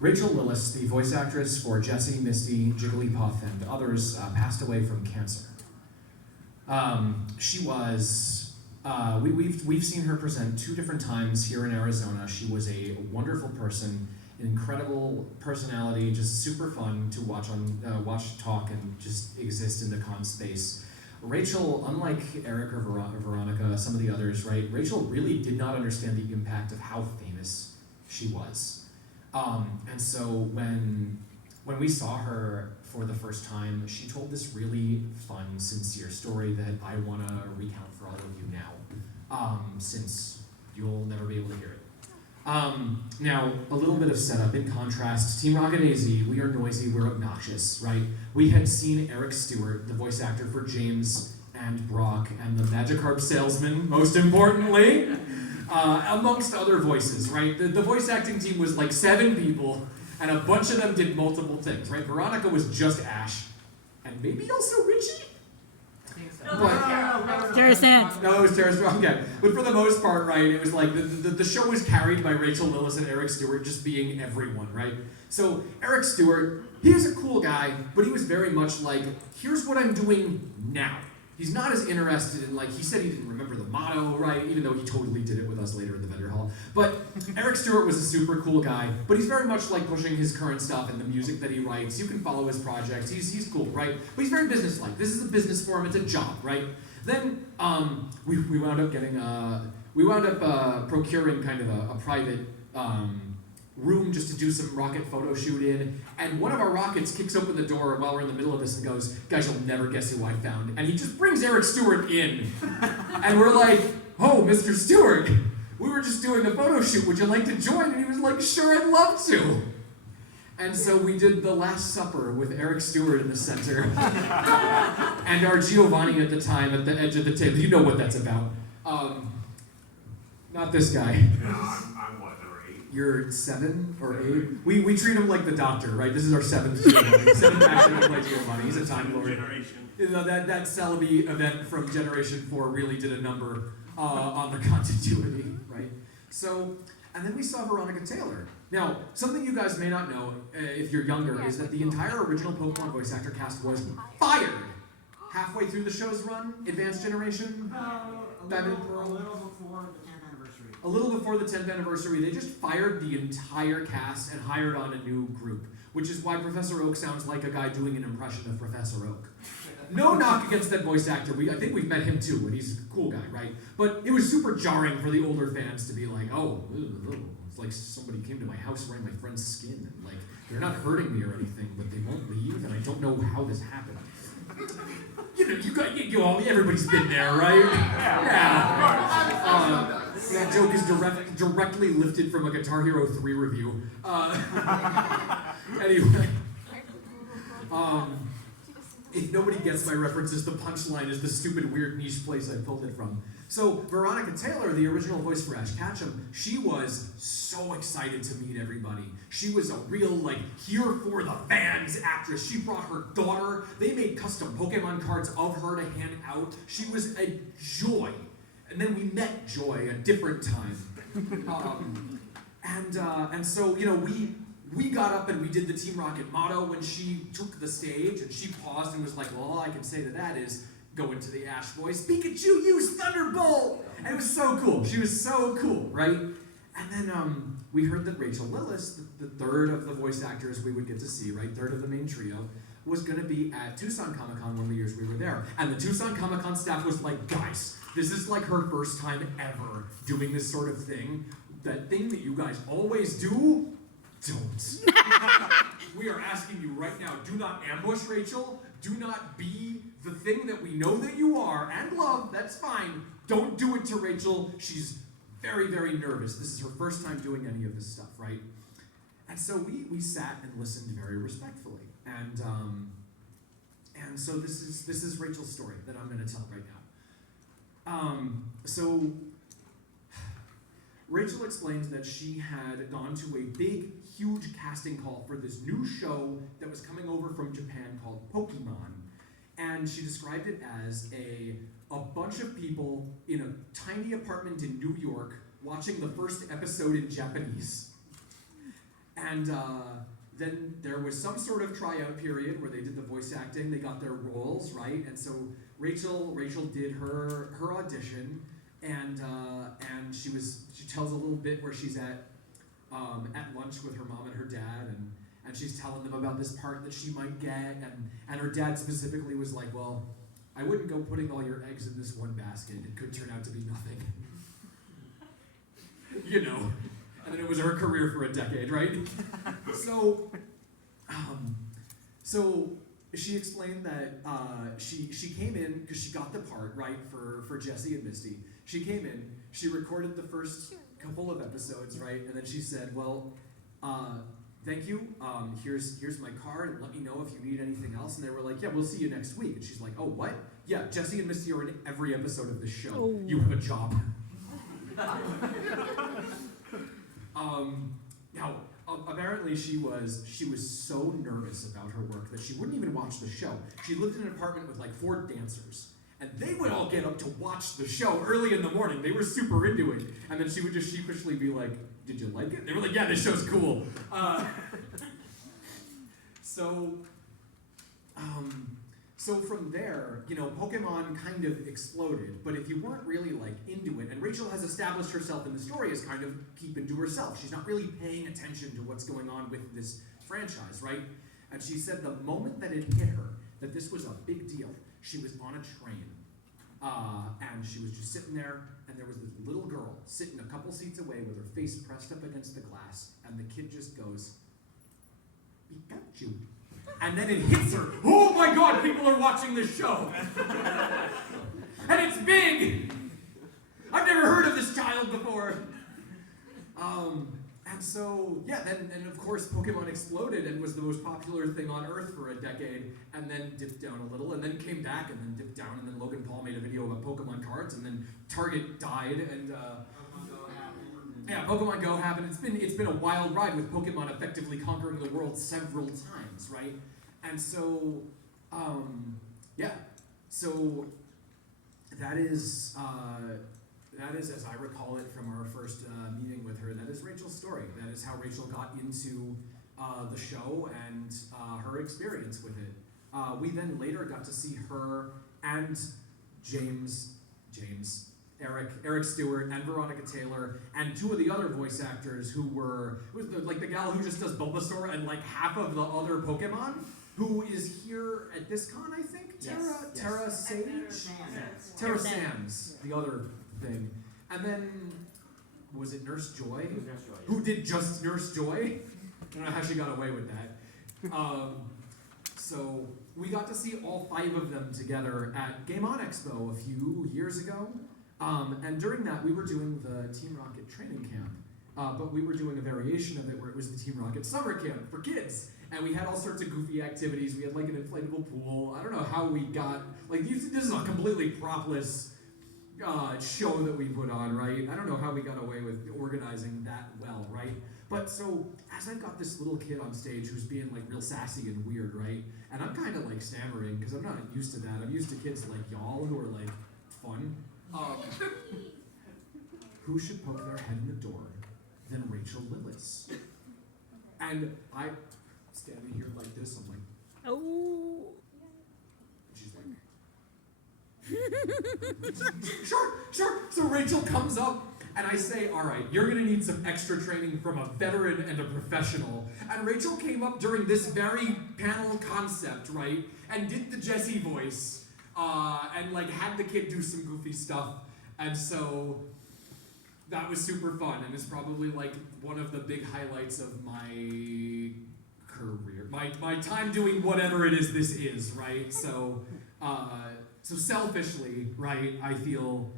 Rachael Lillis, the voice actress for Jessie, Misty, Jigglypuff, and others, passed away from cancer. She was, we've seen her present 2 different times here in Arizona. She was a wonderful person, an incredible personality, just super fun to watch talk and just exist in the con space. Rachael, unlike Eric or Veronica, some of the others, right? Rachael really did not understand the impact of how famous she was. And so when we saw her for the first time, she told this really fun, sincere story that I want to recount for all of you now, since you'll never be able to hear it. Now, a little bit of setup. In contrast, Team Rocket AZ, we are noisy, we're obnoxious, right? We had seen Eric Stewart, the voice actor for James and Brock, and the Magikarp salesman, most importantly, amongst other voices, right? The voice acting team was like 7 people, and a bunch of them did multiple things, right? Veronica was just Ash, and maybe also Richie? Terrace Ant. No, it was Terrace. Okay, but for the most part, right, it was like the show was carried by Rachael Lillis and Eric Stewart just being everyone, right? So Eric Stewart, he was a cool guy, but he was very much like, here's what I'm doing now. He's not as interested in, like, he said he didn't remember the motto, right, even though he totally did it with us later in the vendor hall. But Eric Stewart was a super cool guy, but he's very much like pushing his current stuff and the music that he writes. You can follow his projects. He's cool, right? But he's very businesslike. This is a business for him. It's a job, right? Then we wound up getting procuring kind of a private room just to do some rocket photo shoot in, and one of our rockets kicks open the door while we're in the middle of this and goes, guys, you'll never guess who I found. And he just brings Eric Stewart in. And we're like, oh, Mr. Stewart, we were just doing a photo shoot, would you like to join? And he was like, sure, I'd love to. And so we did the Last Supper with Eric Stewart in the center. And our Giovanni at the time at the edge of the table. You know what that's about. Not this guy. You're 7 or 8. We treat him like the Doctor, right? This is our 7th Giovanni. 7th actor to play Giovanni. He's a Time Lord. Generation. You know, that Celebi event from Generation 4 really did a number on the continuity, right? So, and then we saw Veronica Taylor. Now, something you guys may not know, if you're younger, is that the entire original Pokemon voice actor cast was fired halfway through the show's run. Advanced Generation, Diamond and Pearl. A little before the 10th anniversary, they just fired the entire cast and hired on a new group, which is why Professor Oak sounds like a guy doing an impression of Professor Oak. No knock against that voice actor. I think we've met him too, and he's a cool guy, right? But it was super jarring for the older fans to be like, oh, it's like somebody came to my house wearing my friend's skin, and like they're not hurting me or anything, but they won't leave, and I don't know how this happened. You know, everybody's been there, right? Yeah. That joke is directly lifted from a Guitar Hero 3 review. Anyway. If nobody gets my references, the punchline is the stupid, weird niche place I pulled it from. So, Veronica Taylor, the original voice for Ash Ketchum, she was so excited to meet everybody. She was a real, like, here for the fans actress. She brought her daughter. They made custom Pokemon cards of her to hand out. She was a joy. And then we met Joy a different time. And so, you know, we got up and we did the Team Rocket motto when she took the stage, and she paused and was like, well, all I can say to that is, go into the Ash voice, Pikachu, use Thunderbolt! And it was so cool. She was so cool, right? And then we heard that Rachael Lillis, the third of the voice actors we would get to see, right, third of the main trio, was going to be at Tucson Comic-Con one of the years we were there. And the Tucson Comic-Con staff was like, guys, this is like her first time ever doing this sort of thing. That thing that you guys always do, don't. We are asking you right now, do not ambush Rachael. Do not be the thing that we know that you are, and love, that's fine. Don't do it to Rachael. She's very, very nervous. This is her first time doing any of this stuff, right? And so we sat and listened very respectfully. And so this is Rachel's story that I'm going to tell right now. So Rachael explained that she had gone to a big, huge casting call for this new show that was coming over from Japan called Pokemon. And she described it as a bunch of people in a tiny apartment in New York watching the first episode in Japanese. And then there was some sort of tryout period where they did the voice acting, they got their roles, right? And so Rachael did her audition, and she tells a little bit where she's at lunch with her mom and her dad, and she's telling them about this part that she might get, and her dad specifically was like, well, I wouldn't go putting all your eggs in this one basket. It could turn out to be nothing. You know. And then it was her career for a decade, right? So she explained that she came in because she got the part, right, for Jesse and Misty. She came in, she recorded the first couple of episodes, right, and then she said, well, thank you, here's my card, and let me know if you need anything else. And they were like, yeah, we'll see you next week. And she's like, oh, what? Yeah, Jesse and Misty are in every episode of this show. Oh. You have a job. Now, apparently she was so nervous about her work that she wouldn't even watch the show. She lived in an apartment with like 4 dancers, and they would all get up to watch the show early in the morning. They were super into it, and then she would just sheepishly be like, did you like it? They were like, yeah, this show's cool. So from there, you know, Pokemon kind of exploded, but if you weren't really like into it, and Rachael has established herself in the story as kind of keeping to herself. She's not really paying attention to what's going on with this franchise, right? And she said the moment that it hit her, that this was a big deal, she was on a train, and she was just sitting there, and there was this little girl sitting a couple seats away with her face pressed up against the glass, and the kid just goes, Pikachu. And then it hits her. Oh my God, people are watching this show. And it's big. I've never heard of this child before. And so, yeah, and of course Pokemon exploded and was the most popular thing on Earth for a decade, and then dipped down a little, and then came back, and then dipped down, and then Logan Paul made a video about Pokemon cards, and then Target died, and Pokemon Go happened. It's been a wild ride with Pokemon effectively conquering the world several times, right? And so, so that is, as I recall it from our first meeting with her, that is Rachel's story. That is how Rachael got into the show and her experience with it. We then later got to see her and Eric Stewart, and Veronica Taylor, and 2 of the other voice actors who were, like the gal who just does Bulbasaur and like half of the other Pokemon, who is here at this con, I think? Tara Sage? Tara Sands, the other thing. And then, was it Nurse Joy? Nurse Joy, Who did just Nurse Joy? I don't know how she got away with that. So we got to see all 5 of them together at Game On Expo a few years ago. And during that, we were doing the Team Rocket training camp. But we were doing a variation of it where it was the Team Rocket summer camp for kids. And we had all sorts of goofy activities. We had like an inflatable pool. I don't know how we got, like, this is a completely propless show that we put on, right? I don't know how we got away with organizing that well, right? But so, as I've got this little kid on stage who's being like real sassy and weird, right? And I'm kind of like stammering because I'm not used to that. I'm used to kids like y'all who are like fun. Who should poke their head in the door than Rachael Lillis? And I, standing here like this, I'm like, oh. She's like, sure. So Rachael comes up, and I say, all right, you're gonna need some extra training from a veteran and a professional. And Rachael came up during this very panel concept, right, and did the Jessie voice. And like had the kid do some goofy stuff, and so that was super fun, and it's probably like one of the big highlights of my career, my time doing whatever it is this is, right? So, so selfishly, right, I feel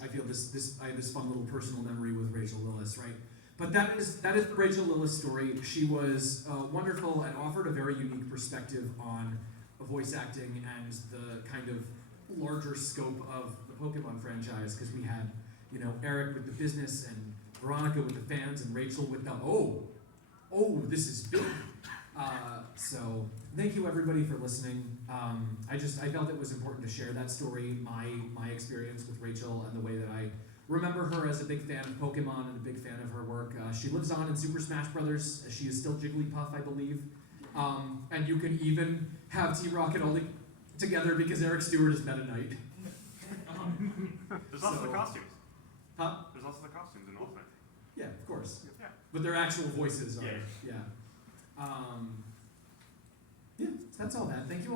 this I have this fun little personal memory with Rachael Lillis, right? But that is the Rachael Lillis story. She was wonderful and offered a very unique perspective on voice acting and the kind of larger scope of the Pokemon franchise, because we had, you know, Eric with the business and Veronica with the fans and Rachael with the this is big. So thank you everybody for listening. I felt it was important to share that story, my experience with Rachael and the way that I remember her as a big fan of Pokemon and a big fan of her work. She lives on in Super Smash Brothers. She is still Jigglypuff, I believe. And you can even have T-Rock and Oleg together because Eric Stewart is Meta Knight. There's also So- the costumes. Huh? There's also the costumes in Ultimate. Yeah, of course. Yeah. But their actual voices are, Yeah. yeah. Yeah, that's all that. Thank you all.